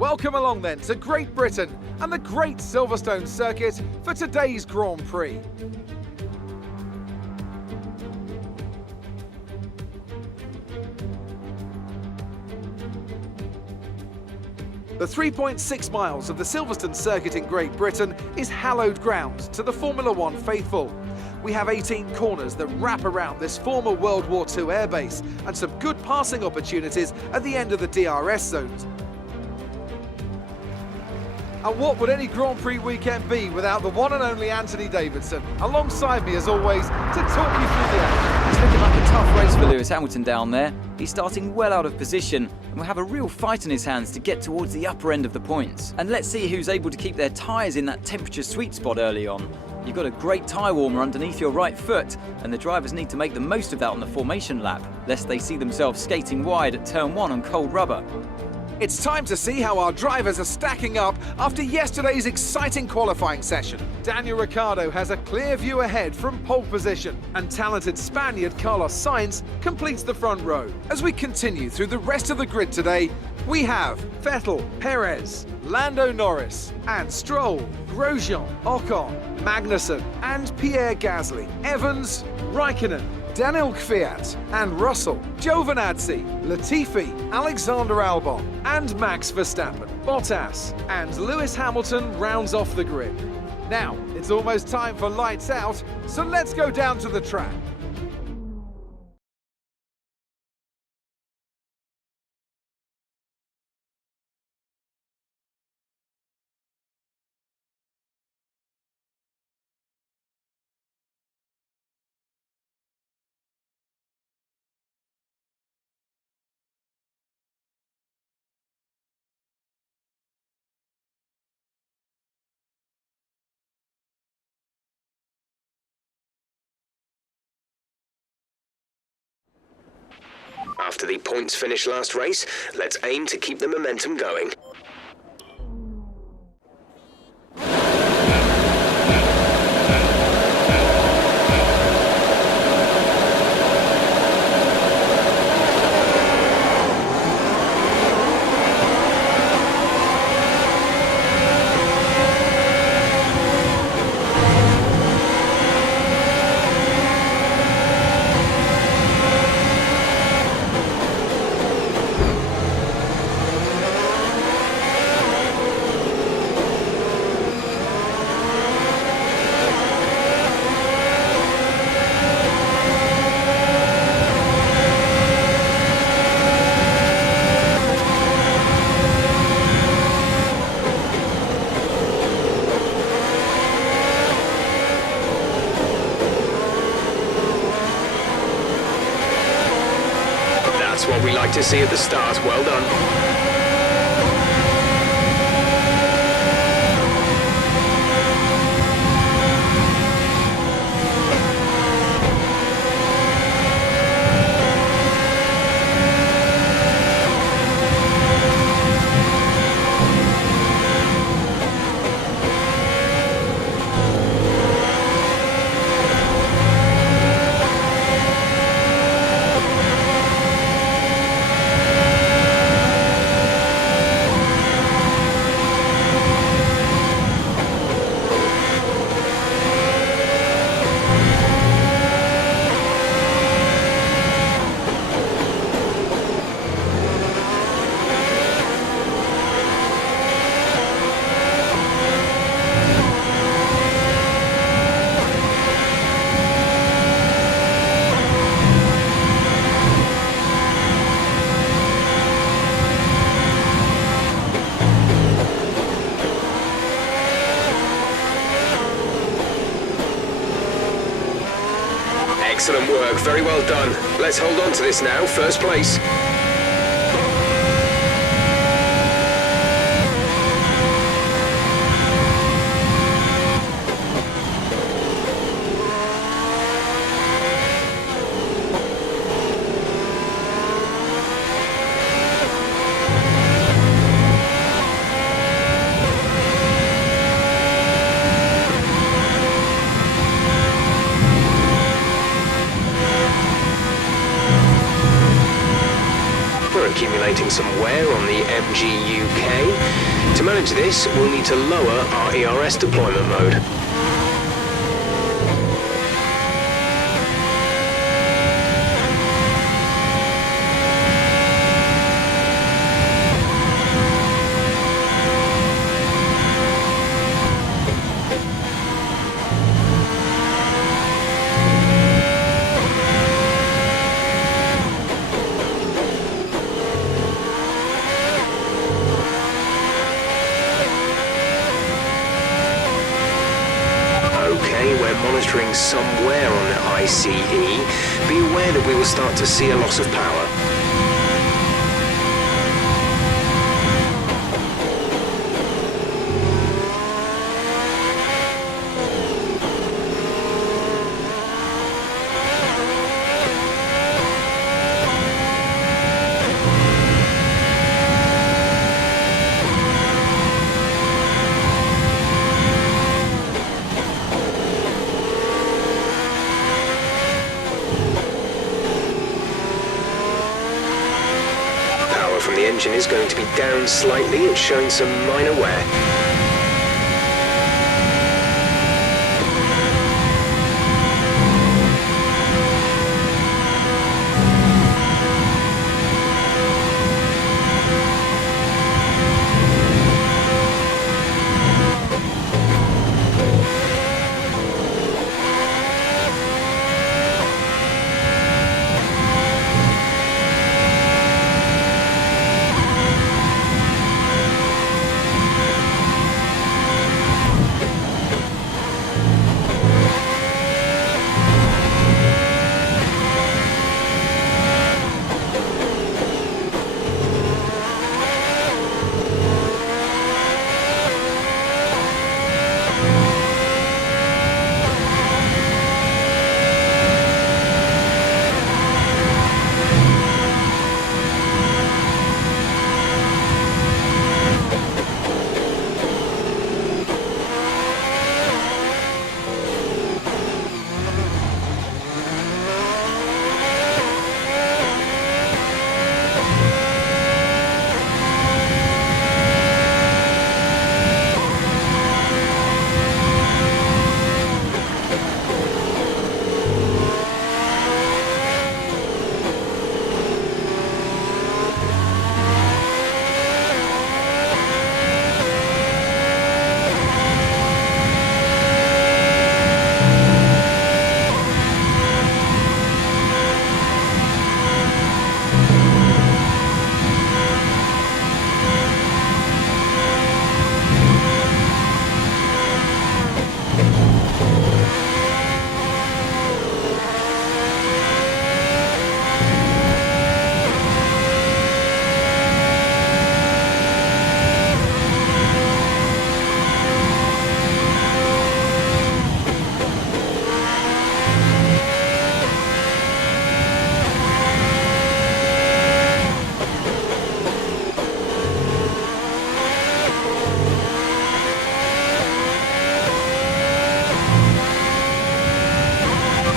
Welcome along then to Great Britain and the Great Silverstone Circuit for today's Grand Prix. The 3.6 miles of the Silverstone Circuit in Great Britain is hallowed ground to the Formula One faithful. We have 18 corners that wrap around this former World War II airbase and some good passing opportunities at the end of the DRS zones. And what would any Grand Prix weekend be without the one and only Anthony Davidson, alongside me as always, to talk you through the action. It's looking like a tough race for Lewis Hamilton down there. He's starting well out of position and will have a real fight in his hands to get towards the upper end of the points. And let's see who's able to keep their tyres in that temperature sweet spot early on. You've got a great tyre warmer underneath your right foot, and the drivers need to make the most of that on the formation lap, lest they see themselves skating wide at turn 1 on cold rubber. It's time to see how our drivers are stacking up after yesterday's exciting qualifying session. Daniel Ricciardo has a clear view ahead from pole position, and talented Spaniard Carlos Sainz completes the front row. As we continue through the rest of the grid today, we have Vettel, Perez, Lando Norris and Stroll, Grosjean, Ocon, Magnussen and Pierre Gasly, Evans, Raikkonen, Daniel Kvyat and Russell, Giovinazzi, Latifi, Alexander Albon and Max Verstappen. Bottas and Lewis Hamilton rounds off the grid. Now, it's almost time for lights out, so let's go down to the track. After the points finish last race, let's aim to keep the momentum going. That's what we like to see at the start. Well done. Excellent work, very well done. Let's hold on to this now, first place. accumulating some wear on the MGUK. To manage this, we'll need to lower our ERS deployment mode. We're monitoring some wear on the ICE. Be aware that we will start to see a loss of power. From the engine is going to be down slightly. It's showing some minor wear.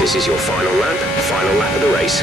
This is your final lap of the race.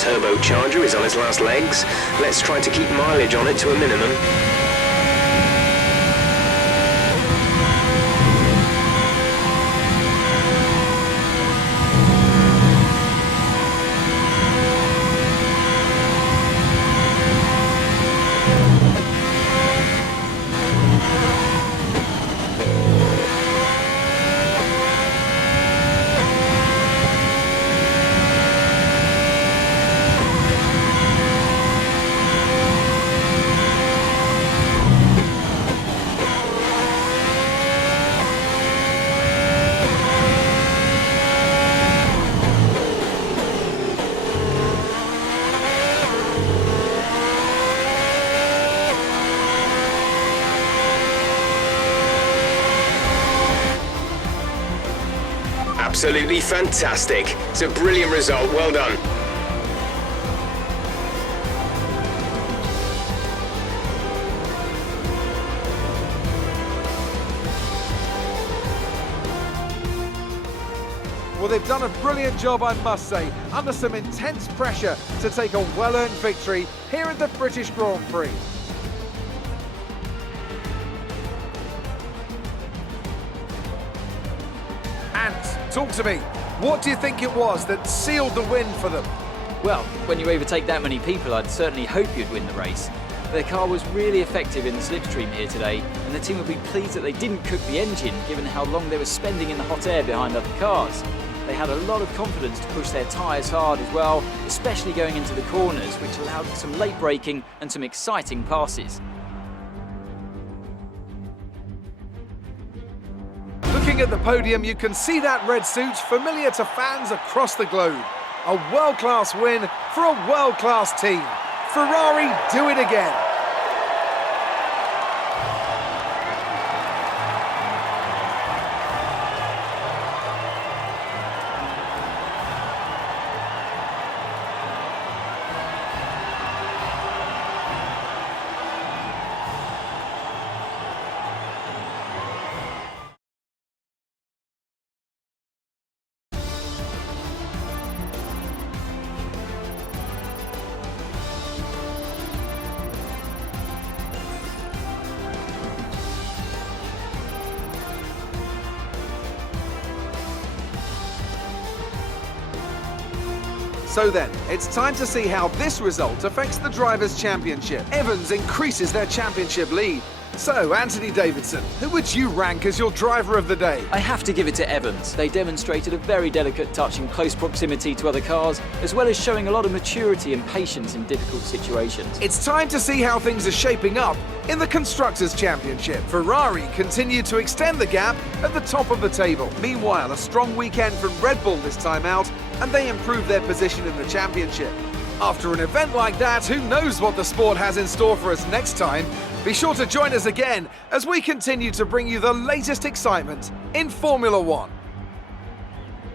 Turbocharger is on its last legs. Let's try to keep mileage on it to a minimum. absolutely fantastic. It's a brilliant result, well done. Well, they've done a brilliant job, I must say, under some intense pressure to take a well-earned victory here at the British Grand Prix. Ant, talk to me. What do you think it was that sealed the win for them? Well, when you overtake that many people, I'd certainly hope you'd win the race. Their car was really effective in the slipstream here today, and the team would be pleased that they didn't cook the engine, given how long they were spending in the hot air behind other cars. They had a lot of confidence to push their tyres hard as well, especially going into the corners, which allowed some late braking and some exciting passes. Looking at the podium, you can see that red suit familiar to fans across the globe. A world-class win for a world-class team. Ferrari do it again. So then, it's time to see how this result affects the Drivers' Championship. Evans increases their championship lead. So, Anthony Davidson, who would you rank as your driver of the day? I have to give it to Evans. They demonstrated a very delicate touch in close proximity to other cars, as well as showing a lot of maturity and patience in difficult situations. It's time to see how things are shaping up in the Constructors' Championship. Ferrari continue to extend the gap at the top of the table. Meanwhile, a strong weekend from Red Bull this time out, and they improve their position in the championship. After an event like that, who knows what the sport has in store for us next time? Be sure to join us again as we continue to bring you the latest excitement in Formula One.